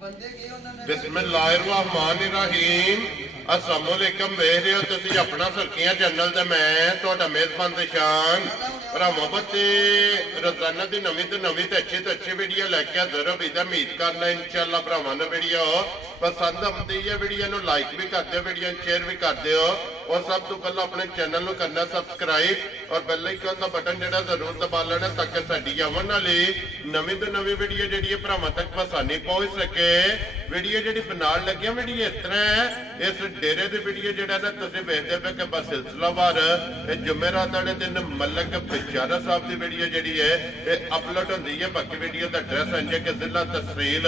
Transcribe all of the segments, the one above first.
बिस्मिल्लाहिर्रहमानिर्रहीम अस्सलाम वालेकुम वेख रहे हो तुसीं अपना सरकियां चैनल ते मैं तुहाडा मेज़बान दिशान भरावां बच्चे रोजाना दी नवीं तो अच्छी वीडियो लैके हाज़र हो भी उम्मीद करना इंशाअल्लाह भरावां नूं वीडियो पसंद आउंदी है वीडियो नूं लाइक भी कर दिओ वीडियो शेयर भी कर दिओ और सब तो पहले अपने चैनल को करना सबसक्राइब और बेल आइकन का बटन जो जरूर दबा लेना ताकि साडी आवन वाली नवीं तो नवीं वीडियो जी भरावां तक आसानी पहुंच सके। वीडियो जी बनाने लगे वीडियो इस तरह है इस डेरे की वीडियो जो तुम वेखते पे कि बस सिलसिलावार जुमेरात वाले दिन मलक बिचारा साहब की वीडियो जी है अपलोड होती है। बाकी वीडियो का एड्रैस है कि जिला तहसील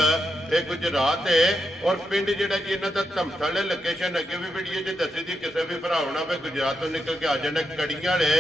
गुजरात है और पिंड जोड़ा जी इन्हों का धमथल लोकेशन अगे भी वीडियो जी दसी थी किसी भी भरा होना वे गुजरात तो निकल के आ जाना कड़ियां वाले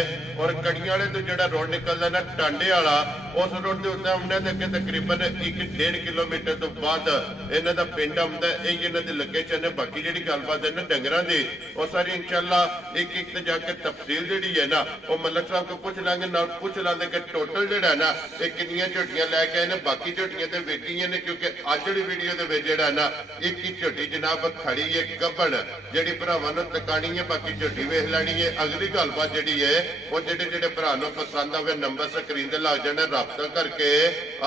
और कड़ियां वाले तो जो रोड निकलता ना टांडे वाला उस रोड के उत्ते आने अगे तकरीबन 1-1.5 किलोमीटर तो बाद इन्हों का पिंड आंदा है इन्हों की लोकेशन है। बाकी जी गलबात है ना डंगर की वो सारी इंशाअल्लाह एक जाके तफसील जी है ना वो मलक साहब को पूछ लेंगे ना पूछ लेंगे कि टोटल जो है ना कितनियां झोटियां लैके आए बाकी झोटियां तो वेचियां ने क्योंकि अज वाली वीडियो के जो ना एक ही झोटी जनाब खड़ी है गब्बन जी भरावां नूं तकानी है बाकी झोटी वेख लैनी है। अगली गलबात जी है वो जो भरा पसंद आवे नंबर स्क्रीन से लग जाना रब्ता करके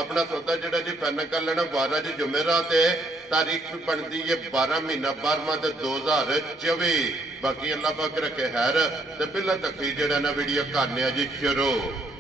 अपना सौदा जो जी फाइनल कर लेना। 12 जी जुमेरात है तारीख बनती है 12 महीना 12वां 2024। बाकी अल्लाह पाक रखे खैर ते पहला तक जेड़ा ना वीडियो करने जी शुरू।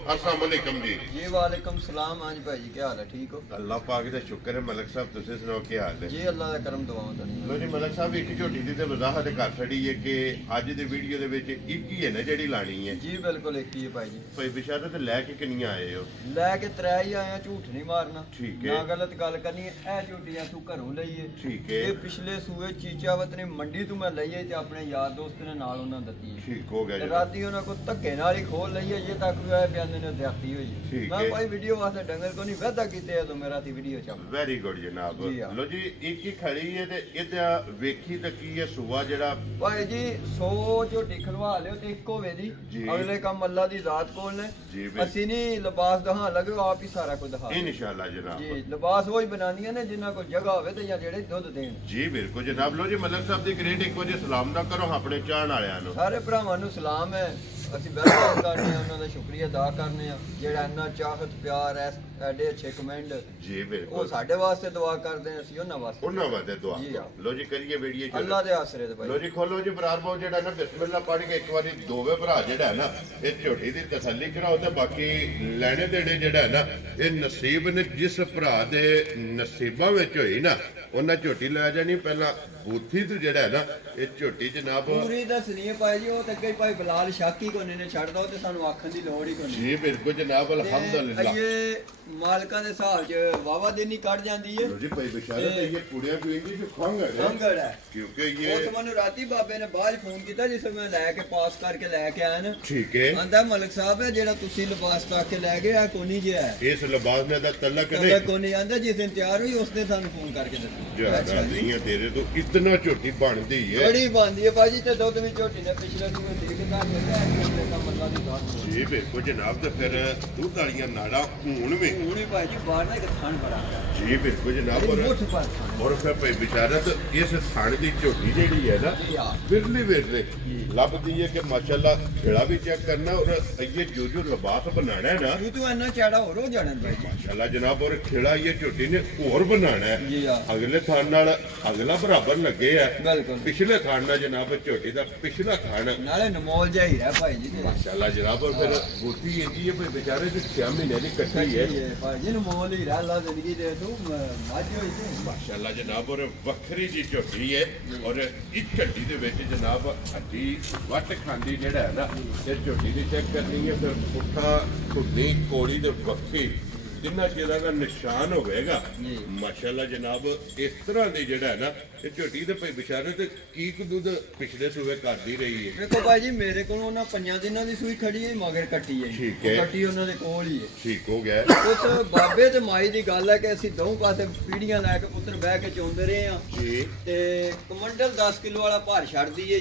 अस्सलाम वालेकुम जी। जी वालेकुम सलाम। हाँ जी भाई जी क्या हाल है ठीक हो? अल्लाह पाक दा शुक्र है। मलक साहब तुसीं सुनाओ क्या हाल है? जी अल्लाह दा करम दुआवां तो नहीं। लो जी मलक साहब एक झोटी दी ते वजाहत कर छड़ी है कि अज दी वीडियो दे विच एक ही है ना जेड़ी लानी है। जी बिल्कुल एक ही है भाई जी। भाई बिशारत ते लेके किन्नियां आए हो? लेके 3 ही आए हैं, झूठ नहीं मारना ठीक है ना गलत गल करनी है। ए झोटियां तू घरों लई है ठीक है ये पिछले सूए चीचावत ने मंडी तू मैं लई है ते अपने यार दोस्त ने नाल उन्हां दती है। ठीक हो गया जी। राती उन्हां को धक्के नाल ही खोल लई है ये तक भी आए बयान ने ज्यादती हुई मैं भाई वीडियो वास्ते डंगर को नहीं वादा कीते तो मेरा ती वीडियो चल वेरी गुड जनाब। लो जी एक ही खड़ी है ते इदा वेखी ते की है सुवा जेड़ा भाई जी 100 झोटी खलवा लियो ते इको वे दी अगले काम अल्लाह दी जात कोल ने असि नहीं लिबास दहा लगे आप ही सारा कुछ दिखा इंशाअल्लाह जनाब। जी लिबास वही बनानियां ने जिन्ना को जगह होवे ते या जेड़े दुध देन। जी बिल्कुल जनाब। लो जी मलक साहब दी ग्रेट एक बार सलाम दा करो अपने चाहण वालियां नु। सारे भरावां नु सलाम है ਅਸੀਂ ਵੈਲਕਮ ਕਰਨੇ ਆ ਉਹਨਾਂ ਦਾ ਸ਼ੁਕਰੀਆ ਅਦਾ ਕਰਨੇ ਆ ਜਿਹੜਾ ਇੰਨਾ ਚਾਹਤ ਪਿਆਰ ਐ ਐਡੇ ਅੱਛੇ ਕਮੈਂਟ ਜੀ ਬਿਲਕੁਲ ਉਹ ਸਾਡੇ ਵਾਸਤੇ ਦੁਆ ਕਰਦੇ ਆ ਅਸੀਂ ਉਹਨਾਂ ਵਾਸਤੇ ਦੁਆ। ਲੋ ਜੀ ਕਰੀਏ ਵੀਡੀਓ ਚ ਅੱਲਾਹ ਦੇ ਆਸਰੇ ਤੇ ਭਾਈ। ਲੋ ਜੀ ਖੋਲੋ ਜੀ ਬਰਾਰ ਬਾਉ ਜਿਹੜਾ ਨਾ ਬਿਸਮਿਲ੍ਲਾ ਪੜ੍ਹ ਕੇ ਇੱਕ ਵਾਰੀ ਦੋਵੇਂ ਭਰਾ ਜਿਹੜਾ ਨਾ ਇਹ ਝੋਟੀ ਦੀ ਤਸੱਲੀ ਕਰਾਓ ਤੇ ਬਾਕੀ ਲੈਣੇ ਦੇਣੇ ਜਿਹੜਾ ਨਾ ਇਹ ਨਸੀਬ ਨੇ ਜਿਸ ਭਰਾ ਦੇ ਨਸੀਬਾਂ ਵਿੱਚ ਹੋਈ ਨਾ ਉਹਨਾਂ ਝੋਟੀ ਲੈ ਜਾਣੀ। ਪਹਿਲਾਂ ਬੂਥੀ ਤੋਂ ਜਿਹੜਾ ਨਾ ਇਹ ਝੋਟੀ ਜਨਾਬ ਪੂਰੀ ਦੱਸਣੀ ਹੈ ਭਾਈ ਜੀ ਉਹ ਤੇ ਅੱਗੇ ਭਾਈ ਬਲਾਲ ਸ਼ਾਕੀ ਕੋਨੇ ਨੇ ਛੱਡ ਦੋ ਤੇ ਸਾਨੂੰ ਆਖਣ ਦੀ ਲੋੜ ਹੀ ਕੋਈ ਨਹੀਂ। ਜੀ ਬਿਲਕੁਲ ਜਨਾਬ ਅਲਹਮਦੁਲਿਲਾ। ਇਹ ਮਾਲਕਾਂ ਦੇ ਹਿਸਾਬ 'ਚ ਵਾਵਾ ਦੇਣੀ ਕੱਢ ਜਾਂਦੀ ਹੈ। ਜੀ ਭਾਈ ਬਿਸ਼ਾਰਤ ਇਹ ਕੁੜੀਆਂ ਕੋਈ ਇੰਗੀ ਜੋ ਖੰਗੜ ਹੈ ਕਿਉਂਕਿ ਇਹ ਉਸ ਮਨ ਰਾਤੀ ਬਾਬੇ ਨੇ ਬਾਅਦ ਫੋਨ ਕੀਤਾ ਜਿਸ ਮੈਂ ਲੈ ਕੇ ਪਾਸ ਕਰਕੇ ਲੈ ਕੇ ਆਇਆ ਨਾ ਠੀਕ ਹੈ ਆਂਦਾ ਮਲਕ ਸਾਹਿਬ ਹੈ ਜਿਹੜਾ ਤੁਸੀਂ ਲਿਬਾਸ ਪਾ ਕੇ ਲੈ ਗਏ ਆ ਕੋਨੀ ਜਿਹਾ ਹੈ ਇਸ ਲਿਬਾਸ ਨੇ ਦਾ ਤਲਕ ਨਹੀਂ ਕੋਨੀ ਆਂਦਾ ਜਿਸ ਦਿਨ ਤਿਆਰ ਹੋਈ ਉਸਨੇ ਸਾਨੂੰ ਫੋਨ ਕਰਕੇ ਦੱਸਿਆ ਅੱਛਾ ਨਹੀਂ ਹੈ ਤੇਰੇ ਤੋਂ ਇਤਨਾ ਝੋਟੀ ਬਣਦੀ ਹੈ ਬੜੀ ਬਣਦੀ ਹੈ ਭਾਜੀ ਤੇ ਦੁੱਧ ਵੀ ਝੋਟੀ ਨੇ ਪਿਛਲੇ ਨੂੰ ਦੇ ਕੇ ਤਾਂ ਕੰਮ ਅੱਲਾ ਦੀ ਜ਼ਾਤ ਜੀ ਬਿਲਕੁਲ ਜਨਾਬ ਤੇ ਫਿਰ ਦੁੱਧ ਵਾਲੀਆਂ ਨਾੜਾਂ ਹੁਣ ਵੀ ਭਾਜੀ ਬਾਹਰ ਨਾ ਇੱਕ ਥਣ ਬੜਾ ਜੀ ਬਿਲਕੁਲ ਜਨਾਬ ਔਰ ਫਿਰ ਭਾਈ ਬਿਸ਼ਾਰਤ ਇਸ ਥਣ ਦੀ ਝੋਟੀ ਜਿਹੜੀ ਹੈ ਨਾ ਵਿਰਲੇ ਲੱਭਦੀ ਹੈ ਕਿ ਮਾਸ਼ਾਅੱਲਾ ਖੇੜਾ ਵੀ ਚੈੱਕ ਕਰਨਾ ਔਰ ਇਹ ਜੋ ਲਿਬਾਸ ਬਣਾਣਾ ਹੈ ਨਾ ਇਹ ਤੂੰ ਇੰਨਾ ਚੜਾ ਹੋਰ ਹੋ ਜਾਣਾ ਭਾਈ ਮਾਸ਼ਾਅੱਲਾ ਜਨਾਬ ਔਰ ਖੇੜਾ ਇਹ ਝੋਟੀ ਨੇ ਹੋਰ ਬਣਾਣਾ ਹੈ ਅਗਲੇ ਥਣ ਨਾਲ ਅਗਲਾ ਬਰਾਬਰ ਲੱਗੇ ਆ ਪਿਛਲੇ ਥਣ ਨਾਲ ਜਨਾਬ ਝੋਟੀ ਦਾ ਪਿਛਲਾ ਥਣ ਨਾਲੇ ਨਮੋਲ ਜਿਹਾ ਹੀ ਹੈ ਭਾਈ ਜੀ ਮਾਸ਼ਾਅੱਲਾ ਜਨਾਬ ਔਰ ਫਿਰ ਬੂਟੀ ਇੰਜੀ ਹੈ ਭਾਈ ਵਿਚਾਰੇ ਦੀ 6 ਮਹੀਨੇ ਦੀ ਕੱਟੀ ਹੈ ਭਾਈ ਜੀ ਨਮੋਲ ਹੀ ਰਹਿ ਲਾ ਜ਼ਿੰਦਗੀ ਦੇ ਤੂੰ ਮਾਝ ਹੋਈ ਤੇ ਮਾਸ਼ਾਅੱਲਾ ਜਨਾਬ ਔਰ ਵੱਖਰੀ ਜੀ ਝੋਟੀ ਹੈ ਔਰ ਇਸ ਝੱਡੀ ਦੇ ਵਿੱਚ ਜਨਾਬ ਹੱਡੀ ਵੱਟ ਖਾਂਦੀ ਜਿਹੜਾ ਹੈ ਨਾ ਇਹ ਝੋਟੀ ਦੀ ਚੈੱਕ ਕਰਨੀ ਹੈ ਫਿਰ ਪੁੱਠਾ ਖੁੱਡੀ ਕੋੜੀ ਦੇ ਵੱਖੀ जिन्ना चेहरा का निशान होगा माशाअल्लाह जनाब इस तरह की जड़ा है ना झोटी तो भाई बिशारत की दूध पिछले सूबे करती रही है। देखो भाई जी मेरे को 5 दिनों की सूई खड़ी है मगर कट्टी है ठीक है कट्टी उन्होंने कोल ही है ठीक हो गया उस बाबे ते माई दी गल है कि असि दोनों पासे पीढ़ियां लैके पुत्र बह के चोंदे रहे हां जी ते कमंडल 10 किलो वाला भार छड्डी है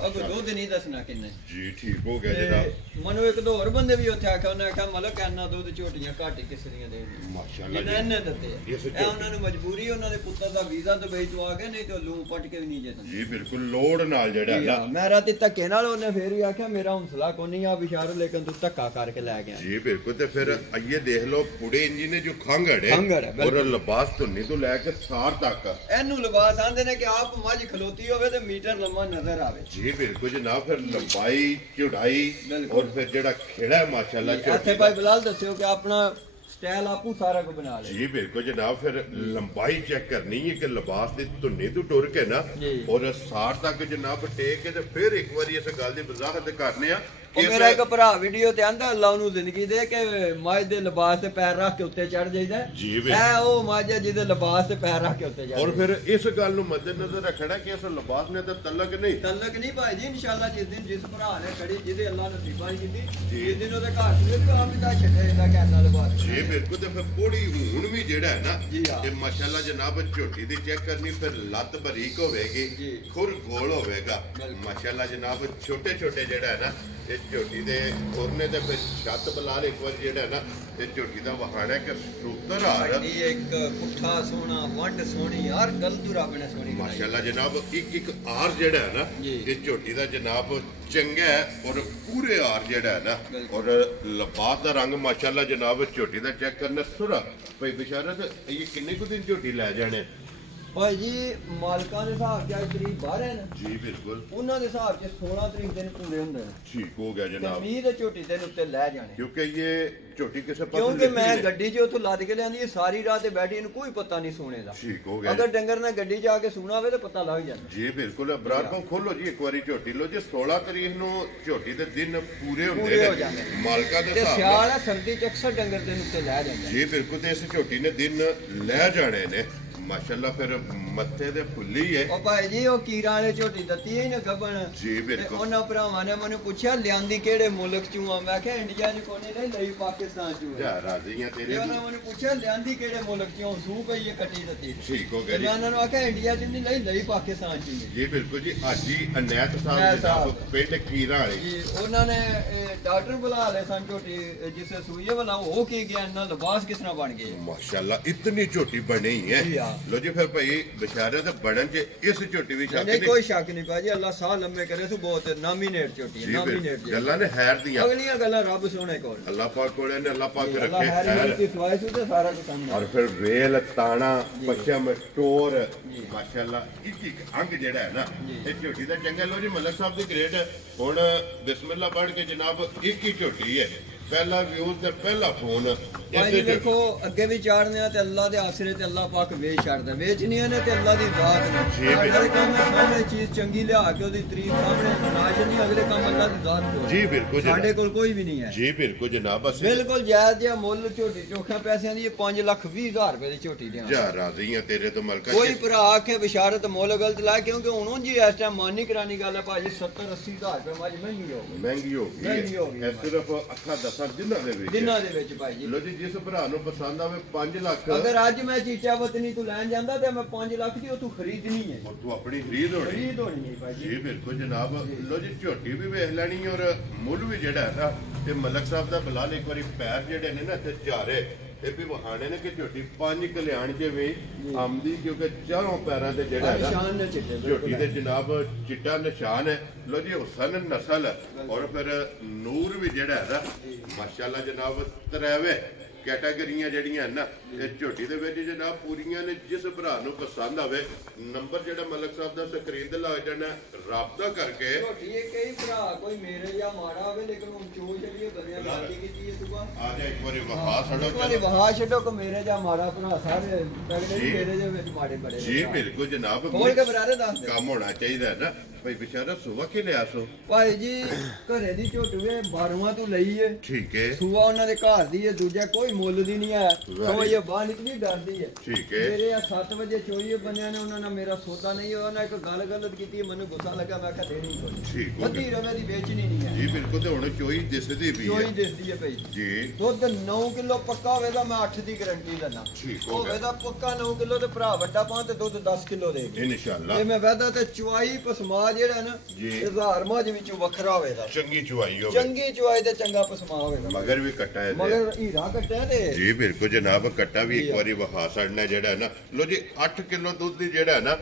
अब दुध नहीं दसना किन्ने जी ठीक हो गया जनाब मनो एक दो और बंदे भी उत्थे आखा उन्हें आखा मतलब कहना दुध झोटियां घट ही किसरियां ਨੇ ਦੇਣੀ ਮਾਸ਼ਾਅੱਲਾ ਜਿੰਨੇ ਨੇ ਦਿੱਤੇ ਇਹ ਉਹਨਾਂ ਨੂੰ ਮਜਬੂਰੀ ਉਹਨਾਂ ਦੇ ਪੁੱਤਰ ਦਾ ਵੀਜ਼ਾ ਦੁਬਈ ਤੋਂ ਆ ਗਿਆ ਨਹੀਂ ਤੇ ਲੂੰ ਪਟ ਕੇ ਵੀ ਨਹੀਂ ਜੇ ਜੀ ਬਿਲਕੁਲ ਲੋੜ ਨਾਲ ਜਿਹੜਾ ਨਾ ਮੈਂ ਰਾਤੀ ਧੱਕੇ ਨਾਲ ਉਹਨੇ ਫੇਰ ਹੀ ਆਖਿਆ ਮੇਰਾ ਹੌਸਲਾ ਕੋਈ ਨਹੀਂ ਆ ਬਿਸ਼ਾਰ ਲੇਕਿਨ ਤੂੰ ਧੱਕਾ ਕਰਕੇ ਲੈ ਗਿਆ ਜੀ ਬਿਲਕੁਲ ਤੇ ਫਿਰ ਇਹ ਦੇਖ ਲਓ ਪੁੜੇ ਇੰਜੀ ਨੇ ਜੋ ਖੰਗੜ ਹੈ ਔਰ ਲਿਬਾਸ ਧੁੰਨੀ ਤੋਂ ਲੈ ਕੇ ਸਾਰ ਤੱਕ ਇਹਨੂੰ ਲਿਬਾਸ ਆਂਦੇ ਨੇ ਕਿ ਆਪ ਮੱਝ ਖਲੋਤੀ ਹੋਵੇ ਤੇ ਮੀਟਰ ਲੰਮਾ ਨਜ਼ਰ ਆਵੇ ਜੀ ਬਿਲਕੁਲ ਜਨਾਬ ਫਿਰ ਲੰਬਾਈ ਚੌੜਾਈ ਔਰ ਫਿਰ ਜਿਹੜਾ ਖੇੜਾ ਹੈ ਮਾਸ਼ਾਅੱਲਾ ਇੱਥੇ ਭਾਈ ਬਿਲਾਲ ਦੱਸਿਓ ਕਿ ਆਪਣਾ ਸਟਾਈਲ ਆਪੂ ਸਾਰਾ ਕੁ ਬਣਾ ਲੈ ਜੀ ਬਿਲਕੁਲ ਜਨਾਬ ਫਿਰ ਲੰਬਾਈ ਚੈੱਕ ਕਰਨੀ ਹੈ ਕਿ ਲਿਬਾਸ ਦੀ ਧੁੰਨੀ ਤੋਂ ਟੁਰ ਕੇ ਨਾ ਔਰ ਸਾਰ ਤੱਕ ਜਨਾਬ ਟੇਕ ਕੇ ਤੇ ਫਿਰ ਇੱਕ ਵਾਰੀ ਇਸ ਗੱਲ ਦੀ ਵਜ਼ਾਹਤ ਕਰਨੇ ਆ ਮੇਰਾ ਇੱਕ ਭਰਾ ਵੀਡੀਓ ਤੇ ਆਂਦਾ ਅੱਲਾ ਉਹਨੂੰ ਜ਼ਿੰਦਗੀ ਦੇ ਕਿ ਮੱਝ ਦੇ ਲਿਬਾਸ ਤੇ ਪੈਰ ਰੱਖ ਕੇ ਉੱਤੇ ਚੜ ਜਾਈਦਾ ਇਹ ਉਹ ਮੱਝ ਹੈ ਜਿਹਦੇ ਲਿਬਾਸ ਤੇ ਪੈਰ ਰੱਖ ਕੇ ਉੱਤੇ ਜਾ ਔਰ ਫਿਰ ਇਸ ਗੱਲ ਨੂੰ ਮੱਦੇਨਜ਼ਰ ਰੱਖਣਾ ਕਿ ਇਸ ਲਿਬਾਸ ਨੇ ਤਾਂ ਤਲਕ ਨਹੀਂ ਭਾਈ ਜੀ ਇਨਸ਼ਾਅੱਲਾ ਜਿਸ ਦਿਨ ਜਿਸ ਭਰਾ ਨੇ ਖੜੀ ਜਿਹਦੇ ਅੱਲਾ ਨਸੀਬਾਂ ਕੀਤੀ ਜਿਸ ਦਿਨ ਉਹਦੇ ਘਰ ਦੇ ਵਿੱਚ ਆਪ ਦਾ ਛੱਡੇਗਾ ਕਹਿਣਾ ਲਿਬਾਸ ਜੀ ਬਿਲਕੁਲ ਤੇ ਫਿਰ ਪੋੜੀ ਹੁਣ ਵੀ ਜਿਹੜਾ ਹੈ ਨਾ ਕਿ ਮਾਸ਼ਾਅੱਲਾ ਜਨਾਬ ਝੋਟੀ ਦੀ ਚੈੱਕ ਕਰਨੀ ਫਿਰ ਲੱਤ ਬਰੀਕ ਹੋਵੇਗੀ ਖੁਰ ਗੋਲ ਹੋਵੇਗਾ ਮਾਸ਼ਾਅੱਲਾ ਜਨਾਬ ਛੋਟੇ ਛੋਟੇ ਜਿਹੜਾ ਹੈ ਨਾ ਇਹ ਝੋਟੀ ਦੇ ਉਹਨੇ ਤੇ ਫਿਰ ਛੱਤ ਬਲਾਰ ਇੱਕ ਵਾਰ ਜਿਹੜਾ ਨਾ ਇਹ ਝੋਟੀ ਦਾ ਵਹਾਣਾ ਕਿ ਸੂਤਰ ਹਾਰ ਇੱਕ ਪੁੱਠਾ ਸੋਹਣਾ ਵੰਡ ਸੋਹਣੀ ਹਰ ਗੱਲ ਤੋਂ ਰੱਬ ਨੇ ਸੋਹਣੀ ਮਾਸ਼ਾਅੱਲਾ ਜਨਾਬ ਇੱਕ ਆਰ ਜਿਹੜਾ ਹੈ ਨਾ ਇਹ ਝੋਟੀ ਦਾ ਜਨਾਬ ਚੰਗਾ ਹੈ ਔਰ ਪੂਰੇ ਆਰ ਜਿਹੜਾ ਹੈ ਨਾ ਔਰ ਲਿਬਾਸ ਦਾ ਰੰਗ ਮਾਸ਼ਾਅੱਲਾ ਜਨਾਬ ਝੋਟੀ ਦਾ ਚੈੱਕ ਕਰਨਾ ਸੁਰਾ ਭਈ ਬਿਸ਼ਾਰਤ ਇਹ ਕਿੰਨੇ ਕੁ ਦਿਨ ਝੋਟੀ ਲੈ ਜਾਣੇ ਭਾਈ ਜੀ ਮਾਲਕਾਂ ਦੇ ਹਿਸਾਬ ਚ ਤਰੀਕ ਬਾਹਰ ਹੈ ਨਾ ਜੀ ਬਿਲਕੁਲ ਉਹਨਾਂ ਦੇ ਹਿਸਾਬ ਚ 16 ਤਰੀਕ ਦਿਨ ਪੂਰੇ ਹੁੰਦੇ ਨੇ ਠੀਕ ਹੋ ਗਿਆ ਜਨਾਬ 20 ਦੇ ਝੋਟੀ ਦੇ ਉੱਤੇ ਲੈ ਜਾਣੇ ਕਿਉਂਕਿ ਇਹ ਝੋਟੀ ਕਿਸੇ ਪਾਸੇ ਕਿਉਂਕਿ ਮੈਂ ਗੱਡੀ 'ਚ ਉੱਥੋਂ ਲੱਦ ਕੇ ਲਿਆਂਦੀ ਇਹ ਸਾਰੀ ਰਾਤ ਤੇ ਬੈਠੀ ਇਹਨੂੰ ਕੋਈ ਪਤਾ ਨਹੀਂ ਸੋਣੇ ਦਾ ਠੀਕ ਹੋ ਗਿਆ ਅਗਰ ਡੰਗਰ ਨੇ ਗੱਡੀ 'ਚ ਆ ਕੇ ਸੂਣਾ ਹੋਵੇ ਤਾਂ ਪਤਾ ਲੱਗ ਜਾਂਦਾ ਜੀ ਬਿਲਕੁਲ ਬਰਾਰ ਕੋ ਖੋਲੋ ਜੀ ਇੱਕ ਵਾਰੀ ਝੋਟੀ ਲੋ ਜੀ 16 ਤਰੀਕ ਨੂੰ ਝੋਟੀ ਦੇ ਦਿਨ ਪੂਰੇ ਹੁੰਦੇ ਨੇ ਮਾਲਕਾਂ ਦੇ ਹਿਸਾਬ ਨਾਲ ਸਿਆਲ ਹੈ ਸਰਦੀ 'ਚ ਅਕਸਰ ਡੰਗਰ ਦੇ ਉੱਤੇ ਲੈ ਜਾਂਦਾ ਜੀ ਬਿਲਕੁਲ ਤੇ ਇਸ ਝੋਟੀ ਨੇ ਦਿਨ ਲੈ ਜਾਣੇ ਨੇ ਮਾਸ਼ਾਅੱਲਾ ਫਿਰ ਮੱਥੇ ਦੇ ਫੁੱਲੀ ਹੈ ਉਹ ਭਾਈ ਜੀ ਉਹ ਕੀਰਾਂ ਵਾਲੇ ਝੋਟੀ ਦਿੱਤੀ ਹੈ ਨਾ ਗੱਬਣ ਜੀ ਬਿਲਕੁਲ ਉਹਨਾਂ ਭਰਾਵਾਂ ਨੇ ਮੈਨੂੰ ਪੁੱਛਿਆ ਲਿਆਂਦੀ ਕਿਹੜੇ ਮੁਲਕ ਚੋਂ ਆ ਮੈਂ ਕਿਹਾ ਇੰਡੀਆ 'ਚ ਕੋਈ ਨਹੀਂ ਲਈ ਪਾਕਿਸਤਾਨ ਚੋਂ ਜਾ ਰਾਜ਼ੀਆਂ ਤੇਰੇ ਉਹਨਾਂ ਮੈਨੂੰ ਪੁੱਛਿਆ ਲਿਆਂਦੀ ਕਿਹੜੇ ਮੁਲਕ ਚੋਂ ਸੂ ਪਈ ਹੈ ਕੱਟੀ ਦਿੱਤੀ ਠੀਕ ਹੋ ਗਿਆ ਮੈਂ ਉਹਨਾਂ ਨੂੰ ਆਖਿਆ ਇੰਡੀਆ 'ਚ ਨਹੀਂ ਲਈ ਪਾਕਿਸਤਾਨ 'ਚ ਜੀ ਬਿਲਕੁਲ ਜੀ ਅੱਜ ਹੀ ਅਨੈਤ ਸਾਹਿਬ ਪਿੰਡ ਕੀਰਾਂ ਵਾਲੇ ਜੀ ਉਹਨਾਂ ਨੇ ਡਾਕਟਰ ਬੁਲਾ ਲਏ ਸਨ ਝੋਟੀ ਜਿਸੇ ਸੂਈਏ ਵਾਲਾ ਉਹ ਕੀ ਗਿਆ ਇਹਨਾਂ ਲਿਬਾਸ ਕਿਸ ਤਰ੍ਹਾਂ ਬਣ ਗਏ ਮਾਸ਼ਾਅੱਲਾ ਇਤਨੀ ਝੋਟੀ ਬਣੀ ਹੈ ਲੋ ਜੀ ਫਿਰ ਭਾਈ ਬਿਸ਼ਾਰੇ ਤੇ ਬਣਨ ਚ ਇਸ ਝੋਟੀ ਵੀ ਸ਼ੱਕ ਨਹੀਂ ਕੋਈ ਸ਼ੱਕ ਨਹੀਂ ਭਾਜੀ ਅੱਲਾ ਸਾਹ ਲੰਮੇ ਕਰੇ ਤੂੰ ਬਹੁਤ ਨਾਮੀਨੇਟ ਝੋਟੀ ਹੈ ਨਾਮੀਨੇਟ ਗੱਲਾਂ ਨੇ ਹੈਰ ਦੀਆਂ ਅਗਲੀਆਂ ਗੱਲਾਂ ਰੱਬ ਸੋਹਣੇ ਕੋਲ ਅੱਲਾ ਪਾਕ ਕੋਲੇ ਨੇ ਅੱਲਾ ਪਾਕ ਰੱਖੇ ਹੈਰ ਦੀ ਸਵਾਇ ਸੁ ਤੇ ਸਾਰਾ ਕੁਝ ਸਾਹਮਣੇ ਔਰ ਫਿਰ ਵੇਲ ਤਾਣਾ ਪਛਮ ਟੋਰ ਮਾਸ਼ਾਅੱਲਾ ਇੱਕ ਅੰਗ ਜਿਹੜਾ ਹੈ ਨਾ ਇਹ ਝੋਟੀ ਦਾ ਚੰਗਾ ਲੋ ਜੀ ਮਲਕ ਸਾਹਿਬ ਦੀ ਗ੍ਰੇਡ ਹੁਣ ਬਿਸਮਿਲ੍ਲਾ ਪੜ੍ਹ ਕੇ ਜਨਾਬ ਇੱਕ ਹੀ ਝੋਟੀ ਹੈ ਪਹਿਲਾ ਵਿਊਜ਼ ਤੇ ਪਹਿਲਾ ਫੋਨ ਭਾਈ ਦੇਖੋ ਅੱਗੇ ਵੀ ਚਾੜਨੇ ਆ ਤੇ ਅੱਲਾ ਦੇ ਆਸਰੇ ਤੇ ਅੱਲਾ ਪਾਕ ਵੇਚ ਛੱਡਦਾ ਵੇਚਣੀਆਂ ਨੇ ਤੇ ਅੱਲਾ ਦੀ ਜ਼ਾਤ ਨੇ ਸਾਡੇ ਕੰਮ ਸਾਹਮਣੇ ਚੀਜ਼ ਚੰਗੀ ਲਿਆ ਕੇ ਉਹਦੀ ਤਾਰੀਫ ਸਾਹਮਣੇ ਨਾਸ਼ ਨਹੀਂ ਅਗਲੇ ਕੰਮ ਅੱਲਾ ਦੀ ਜ਼ਾਤ ਕੋਲ ਜੀ ਬਿਲਕੁਲ ਸਾਡੇ ਕੋਲ ਕੋਈ ਵੀ ਨਹੀਂ ਹੈ ਜੀ ਬਿਲਕੁਲ ਜਨਾਬ ਅਸੀਂ ਬਿਲਕੁਲ ਜਾਇਜ਼ ਜਿਹਾ ਮੁੱਲ ਝੋਟੀ ਚੋਖਾ ਪੈਸਿਆਂ ਦੀ 5,20,000 ਰੁਪਏ ਦੀ ਝੋਟੀ ਦੇ ਜਾ ਰਾਜ਼ੀ ਆ ਤੇਰੇ ਤੋਂ ਮਲਕਾ ਕੋਈ ਭਰਾ ਆਖੇ ਬਿਸ਼ਾਰਤ ਮੁੱਲ ਗਲਤ ਲਾ ਕਿਉਂਕਿ ਹੁਣ ਜੀ ਇਸ ਟਾਈਮ ਮਾਨੀ ਕਰਾਨੀ ਗੱਲ ਹੈ ਭਾਜੀ 70-80,000 ਰੁਪਏ ਮੱਝ ਮਹਿੰਗੀ ਹੋ ਗਈ ਇਹ ਸਿਰਫ ਅੱਖਾਂ ਦਸਾਂ ਦਿਨਾਂ ਦੇ ਵਿੱਚ ਭਾਈ ਜੀ ਲੋ ਜੀ ਜਿਸ ਭਰਾ ਨੂੰ ਪਸੰਦ ਆਵੇ 5 ਲੱਖ ਅਗਰ ਅੱਜ ਮੈਂ ਚੀਚਾ ਵਤਨੀ ਤੋਂ ਲੈਣ ਜਾਂਦਾ ਤੇ ਮੈਂ 5 ਲੱਖ ਦੀ ਉਹ ਤੂੰ ਖਰੀਦਣੀ ਹੈ ਉਹ ਤੂੰ ਆਪਣੀ ਖਰੀਦ ਹੋਣੀ ਭਾਈ ਜੀ ਜੀ ਬਿਲਕੁਲ ਜਨਾਬ ਲੋ ਜੀ ਝੋਟੀ ਵੀ ਵੇਖ ਲੈਣੀ ਔਰ ਮੁੱਲ ਵੀ ਜਿਹੜਾ ਹੈ ਨਾ ਤੇ ਮਲਕ ਸਾਹਿਬ ਦਾ ਬਲਾਲ ਇੱਕ ਵਾਰੀ ਪੈਰ ਜਿਹੜੇ ਨੇ ਨਾ ਤੇ ਝਾਰੇ ਇਹ ਵੀ ਵਹਾਣੇ ਨੇ ਕਿ ਝੋਟੀ 5 ਕਲਿਆਣ ਚ ਵੀ ਆਮਦੀ ਕਿਉਂਕਿ ਚਾਰੋਂ ਪੈਰਾਂ ਤੇ ਜਿਹੜਾ ਹੈ ਨਾ ਝੋਟੀ ਦੇ ਜਨਾਬ ਚਿੱਟਾ ਨਿਸ਼ਾਨ ਹੈ ਲੋ ਜੀ ਹੁਸਨ ਨਸਲ ਔਰ ਫਿਰ ਨੂਰ ਵੀ ਜਿਹੜਾ ਹੈ ਨਾ ਮਾਸ਼ਾਅੱਲਾ ਜਨਾਬ ਤਰੇਵੇ ਕੈਟਾਗਰੀਆਂ ਜਿਹੜੀਆਂ ਨਾ ਇਹ ਝੋਟੀ ਦੇ ਵਿੱਚ ਜਨਾਬ ਪੂਰੀਆਂ ਨੇ ਜਿਸ ਭਰਾ ਨੂੰ ਪਸੰਦ ਆਵੇ ਨੰਬਰ ਜਿਹੜਾ ਮਲਕ ਸਾਹਿਬ ਦਾ ਸਕਰੀਨ ਤੇ ਲੱਗ ਜਾਣਾ ਰਾਬਤਾ ਕਰਕੇ ਝੋਟੀ ਇਹ ਕਈ ਭਰਾ ਕੋਈ ਮੇਰੇ ਜਾਂ ਮਾੜਾ ਹੋਵੇ ਲੇਕਿਨ ਹੁਣ ਚੋਜ ਜਿਹੜੀ ਬਦਿਆ ਗਲਤੀ ਕੀਤੀ ਹੈ ਸੁਬਾ ਆ ਜਾ ਇੱਕ ਵਾਰੀ ਵਹਾ ਛੱਡੋ ਇੱਕ ਵਾਰੀ ਵਹਾ ਛੱਡੋ ਕਿ ਮੇਰੇ ਜਾਂ ਮਾੜਾ ਭਰਾ ਸਾਰੇ ਤਗੜੇ ਜੀ ਮੇਰੇ ਦੇ ਵਿੱਚ ਮਾੜੇ ਬੜੇ ਜੀ ਬਿਲਕੁਲ ਜਨਾਬ ਹੋਰ ਕੇ ਬਰਾਰੇ ਦੱਸ ਦੇ ਕੰਮ ਹੋਣਾ ਚਾਹੀਦਾ ਹੈ ਨਾ ਭਾਈ ਬਿਚਾਰਾ ਸੁਬਾ ਕਿ ਲਿਆ ਸੋ ਭਾਈ ਜੀ ਘਰੇ ਦੀ ਝੋਟੂਏ 12ਵਾਂ ਤੋਂ ਲਈ ਏ ਠੀਕ ਹੈ ਸੁਬਾ ਉਹਨਾਂ ਦੇ ਘਰ ਦੀ ਏ ਦੂਜਾ ਕੋਈ ਮੁੱਲ ਦੀ ਨਹੀਂ ਹੈ ਉਹ ਇਹ ਬਾਹਰ ਨਿਕਲੀ ਡਰਦੀ ਹੈ। ਠੀਕ ਹੈ। ਮੇਰੇ ਆ 7 ਵਜੇ ਚੋਈਏ ਬੰਨਿਆਂ ਨੇ ਉਹਨਾਂ ਨਾਲ ਮੇਰਾ ਸੌਦਾ ਨਹੀਂ ਹੋਇਆ, ਉਹਨਾਂ ਇੱਕ ਗੱਲ ਗਲਤ ਕੀਤੀ, ਮੈਨੂੰ ਗੁੱਸਾ ਲੱਗਾ, ਮੈਂ ਕਿਹਾ ਦੇਣੀ ਕੋਈ। ਠੀਕ ਹੋ ਅੱਧੀ ਰਵੇ ਦੀ ਵੇਚਣੀ ਨਹੀਂ ਹੈ ਜੀ ਬਿਲਕੁਲ। ਤੇ ਹੁਣ ਚੋਈ ਦਿਸਦੀ ਵੀ ਚੋਈ ਹੈ ਦਿਸਦੀ ਹੈ ਭਾਈ ਜੀ। ਦੁੱਧ 9 ਕਿਲੋ ਪੱਕਾ ਹੋਵੇ ਤਾਂ ਮੈਂ 8 ਦੀ ਗਾਰੰਟੀ ਦਿੰਦਾ। ਠੀਕ ਹੋ ਹੋਵੇ ਤਾਂ ਪੱਕਾ 9 ਕਿਲੋ ਤੇ ਭਰਾ ਵੱਡਾ ਪਾਂ ਤੇ ਦੁੱਧ 10 ਕਿਲੋ ਦੇਗੇ ਇਨਸ਼ਾਅੱਲਾ। ਤੇ ਮੈਂ ਵਾਦਾ ਤੇ ਚੁਆਈ ਪਸਮਾ ਜਿਹੜਾ ਨਾ ਜੀ। 1000 ਮਾਝ ਵਿੱਚੋਂ ਵੱਖਰਾ ਹੋਵੇਗਾ। ਚੰਗੀ ਚੁਆਈ ਹੋਵੇ, ਚੰਗੀ ਚੁਆਈ ਤੇ ਚੰਗਾ ਪਸਮਾ ਹੋਵੇਗਾ। ਮਗਰ ਵੀ ਕੱਟਾ ਹੈ ਮਗਰ ਹੀਰਾ ਕੱਟਿਆ ਤੇ ਜੀ ਬਿਲਕੁਲ ਜਨਾਬ। ਕੱਟਾ ਵੀ ਇੱਕ ਵਾਰੀ ਵਹਾ ਛੱਡਣਾ ਜਿਹੜਾ ਹੈ ਨਾ। ਲੋ ਜੀ 8 ਕਿਲੋ ਦੁੱਧ ਦੀ ਜਿਹੜਾ ਹੈ ਨਾ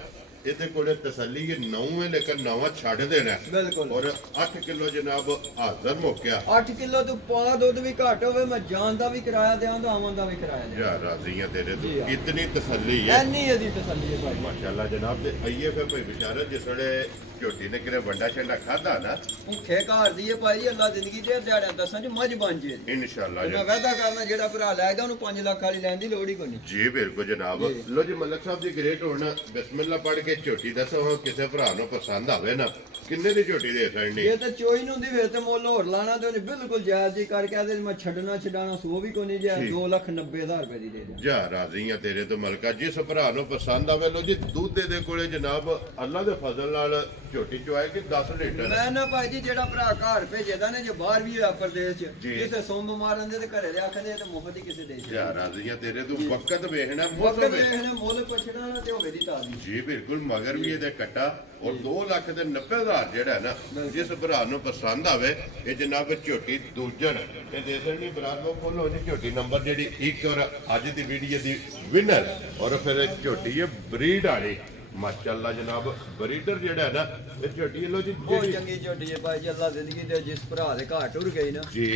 ਇਹਦੇ ਕੋਲੇ ਤਸੱਲੀ ਹੈ 9 ਹੈ, ਲੇਕਿਨ ਨਵਾਂ ਛੱਡ ਦੇਣਾ ਬਿਲਕੁਲ। ਔਰ 8 ਕਿਲੋ ਜਨਾਬ ਹਾਜ਼ਰ ਮੁੱਕਿਆ। 8 ਕਿਲੋ ਤੋਂ ਪਾ ਦੁੱਧ ਵੀ ਘੱਟ ਹੋਵੇ, ਮੈਂ ਜਾਣ ਦਾ ਵੀ ਕਿਰਾਇਆ ਦਿਆਂ ਤਾਂ ਆਉਣ ਦਾ ਵੀ ਕਿਰਾਇਆ ਦਿਆਂ। ਯਾ ਰਾਜ਼ੀਆਂ ਤੇਰੇ ਜੀ ਤੋਂ ਹਾਂ। ਇਤਨੀ ਤਸੱਲੀ ਹੈ, ਐਨੀ ਇਹਦੀ ਤਸੱਲੀ ਹੈ ਭਾਈ। ਮਾਸ਼ਾਅੱਲਾ ਜਨਾਬ। ਤੇ ਆਈਏ ਫਿਰ ਕੋਈ ਬਿਸ਼ਾਰਤ ਜਿਸ ਵੇਲੇ ਝੋਟੀ ਨੇ ਕਿਰੇ ਵੱਡਾ ਛੰਡਾ ਖਾਦਾ ਨਾ ਭੁੱਖੇ ਘਰ ਦੀ ਹੈ ਭਾਈ, ਅੱਲਾ ਜ਼ਿੰਦਗੀ ਦੇ ਦਿਹਾੜਿਆਂ ਦੱਸਾਂ ਚ ਮੱਝ ਬਣ ਜੇ। ਇਨਸ਼ਾਅੱਲਾ ਮੈਂ ਵਾਦਾ ਕਰਨਾ ਜਿਹੜਾ ਭਰਾ ਲੈਗਾ ਉਹਨੂੰ 5 ਲੱਖ ਵਾਲੀ ਲੈਣ ਦੀ ਲੋੜ ਹੀ ਕੋਈ ਨਹੀਂ। ਜੀ ਬਿਲਕੁਲ ਜਨਾਬ। ਲੋ ਜੀ ਮਲਕ ਸਾਹਿਬ ਦੀ ਗ੍ਰੇਟ ਹੁਣ ਬਿਸਮਿਲ੍ਲਾ ਪੜ੍ਹ ਕੇ ਝੋਟੀ ਦੱਸੋ ਕਿਸੇ ਭਰਾ ਨੂੰ ਪਸੰਦ ਆਵੇ ਨਾ ਕਿੰਨੇ ਦੀ ਝੋਟੀ ਦੇ ਸਕਣੀ? ਇਹ ਤੇ ਚੋਈ ਨੂੰ ਹੁੰਦੀ ਫਿਰ ਤੇ ਮੁੱਲ ਹੋਰ ਲਾਣਾ ਤੇ ਉਹਨੇ ਬਿਲਕੁਲ ਜਾਇਜ਼ ਜੀ ਕਰਕੇ ਆਦੇ ਮੈਂ ਛੱਡਣਾ ਛਡਾਣਾ ਸੋ ਵੀ ਕੋਈ ਨਹੀਂ ਜੇ 2,90,000 ਰੁਪਏ ਦੀ ਦੇ ਦੇ। ਜਾ ਰਾਜ਼ੀਆਂ ਤੇਰੇ ਤੋਂ ਮਲਕਾ। ਜਿਸ ਭਰਾ ਨੂੰ ਪਸੰਦ ਆਵੇ ਲੋ ਜੀ ਦੁੱਧ ਦੇ ਕੋਲੇ ਜਨਾਬ ਅੱਲਾ ਦੇ ਫਜ਼ਲ ਨਾਲ ਝੋਟੀ ਚੁਆਏ ਕਿ 10 ਲੀਟਰ। ਮੈਂ ਨਾ ਭਾਈ ਜੀ ਜਿਹੜਾ ਭਰਾ ਘਰ ਭੇਜਦਾ ਨੇ ਜੇ ਬਾਹਰ ਵੀ ਹੋਇਆ ਪ੍ਰਦੇਸ਼ ਚ ਜੀ। ਕਿਸੇ ਸੁੰਬ ਮਾਰਨ ਦੇ ਤੇ ਘਰੇ ਦੇ ਆਖਦੇ ਤੇ ਮੁਫਤ ਹੀ ਕਿਸੇ ਦੇ ਜਾ ਰਾਜ਼ੀਆਂ ਤੇਰੇ ਤੋਂ ਵਕਤ ਵੇਖਣਾ ਵਕਤ ਮੌਸਮ ਵੇਖਣਾ ਮੁੱਲ ਪੁੱਛਣਾ ਤੇ ਹੋਵੇ ਦੀ ਤਾਜ਼ੀ। ਜੀ ਬਿਲਕੁਲ। ਮਗਰ ਵੀ ਇਹਦੇ ਕੱਟਾ ਔਰ 2,90,000 ਜਿਹੜਾ ਨਾ ਜਿਸ ਭਰਾ ਨੂੰ ਪਸੰਦ ਆਵੇ ਇਹ ਜਨਾਬ ਝੋਟੀ ਦੂਜਣ ਇਹ ਦੇ ਦੇਣੀ ਬਰਾਦ ਨੂੰ ਫੁੱਲ ਹੋ ਜੀ। ਝੋਟੀ ਨੰਬਰ ਜਿਹੜੀ 1 ਔਰ ਅੱਜ ਦੀ ਵੀਡੀਓ ਦੀ ਵਿਨਰ ਔਰ ਫਿਰ ਝੋਟੀ ਹੈ ਬਰੀਡ ਵਾਲੀ ਮਾਸ਼ਾਅੱਲਾ ਜਨਾਬ। ਬਰੀਡਰ ਜਿਹੜਾ ਹੈ ਨਾ ਇਹ ਝੋਟੀ ਲੋ ਜੀ ਬਹੁਤ ਚੰਗੀ ਝੋਟੀ ਹੈ ਭਾਈ ਜੀ। ਅੱਲਾ ਜ਼ਿੰਦਗੀ ਦੇ ਜਿਸ ਭਰਾ ਦੇ ਘਰ ਟੁਰ ਗਈ ਨਾ ਜੀ।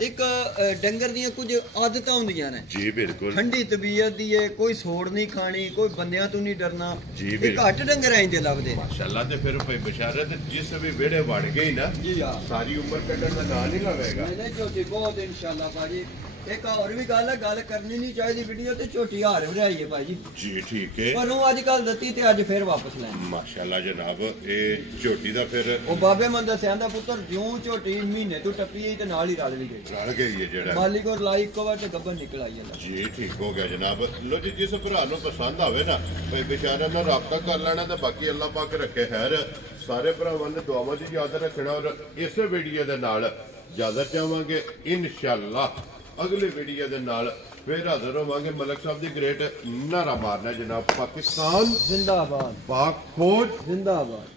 ਇੱਕ ਡੰਗਰ ਦੀਆਂ ਕੁਝ ਆਦਤਾਂ ਹੁੰਦੀਆਂ ਨੇ ਜੀ ਬਿਲਕੁਲ। ਠੰਡੀ ਤਬੀਅਤ ਦੀ ਹੈ, ਕੋਈ ਸੋੜ ਨਹੀਂ ਖਾਣੀ, ਕੋਈ ਬੰਦਿਆਂ ਤੋਂ ਨਹੀਂ ਡਰਨਾ। ਜੀ ਇਹ ਬਿਲਕੁਲ। ਘੱਟ ਡੰਗਰ ਆਂਦੇ ਲੱਭਦੇ ਮਾਸ਼ਾਅੱਲਾ। ਤੇ ਫਿਰ ਭਾਈ ਬਸ਼ਾਰਤ ਜਿਸ ਵੀ ਵਿਹੜੇ ਵੜ ਗਈ ਨਾ ਜੀ ਹਾਂ ਸਾਰੀ ਉਮਰ ਕੱਢਣ ਦਾ ਨਾਂ ਨਹੀਂ ਲਵੇਗਾ। ਨਹੀਂ ਝੋਟੀ ਬਹੁਤ ਇਨਸ਼ਾਅੱਲਾ ਭਾਜੀ। ਇੱਕ ਹੋਰ ਵੀ ਗੱਲ ਹੈ, ਗੱਲ ਕਰਨੀ ਨਹੀਂ ਚਾਹੀਦੀ ਵੀਡੀਓ ਤੇ ਝੋਟੀ ਹਾਰ ਵੜਾਈ ਹੈ ਭਾਜੀ ਜੀ ਠੀਕ ਹੈ। ਪਰ ਉਹ ਅੱਜ ਕੱਲ ਦਿੱਤੀ ਤੇ ਅੱਜ ਫੇਰ ਵਾਪਸ ਲੈ ਮਾਸ਼ਾਅੱਲਾ ਜਨਾਬ। ਇਹ ਝੋਟੀ ਦਾ ਫਿਰ ਉਹ ਬਾਬੇ ਮੰਦਰ ਸਿਆਂ ਦਾ ਪੁੱਤਰ ਜਿਉਂ ਝੋਟੀ ਮਹੀਨੇ ਤੋਂ ਟੱਪੀ ਗਈ ਤੇ ਨਾਲ ਹੀ ਰਲ ਵੀ ਗਈ। ਰਲ ਗਈ ਹੈ ਜਿਹੜਾ ਮਾਲੀ ਕੋਲ ਲਾਈ ਇੱਕੋ ਵਾਰ ਤੇ ਗੱਬਰ ਨਿਕਲ ਆਈ ਹੈ। ਜੀ ਠੀਕ ਹੋ ਗਿਆ ਜਨਾਬ। ਲੋ ਜੀ ਜਿਸ ਭਰਾ ਨੂੰ ਪਸੰਦ ਆਵੇ ਨਾ ਭਾਈ ਵਿਚਾਰਿਆਂ ਨਾਲ ਰਾਬਤਾ ਕਰ ਲੈਣਾ ਤੇ ਬਾਕੀ ਅੱਲਾਹ ਪਾਕ ਰੱਖੇ ਖੈਰ। ਸਾਰੇ ਭਰਾਵਾਂ ਨੇ ਦੁਆਵਾਂ ਦੀ ਯਾਦ ਰੱਖਣਾ ਔਰ ਇਸੇ ਵੀਡੀਓ ਦੇ ਨਾਲ ਇਜਾਜ਼ਤ ਚਾਹਾਂਗੇ ਇਨਸ਼ਾਅੱਲਾ। ਅਗਲੇ ਵੀਡੀਓ ਦੇ ਨਾਲ ਫਿਰ ਹਾਜ਼ਰ ਹੋਵਾਂਗੇ। ਮਲਕ ਸਾਹਿਬ ਦੀ ਗ੍ਰੇਟ ਨਾਰਾ ਮਾਰਨਾ ਜਨਾਬ। ਪਾਕਿਸਤਾਨ ਜ਼ਿੰਦਾਬਾਦ, ਪਾਕ ਫੌਜ ਜ਼ਿੰਦਾਬਾਦ।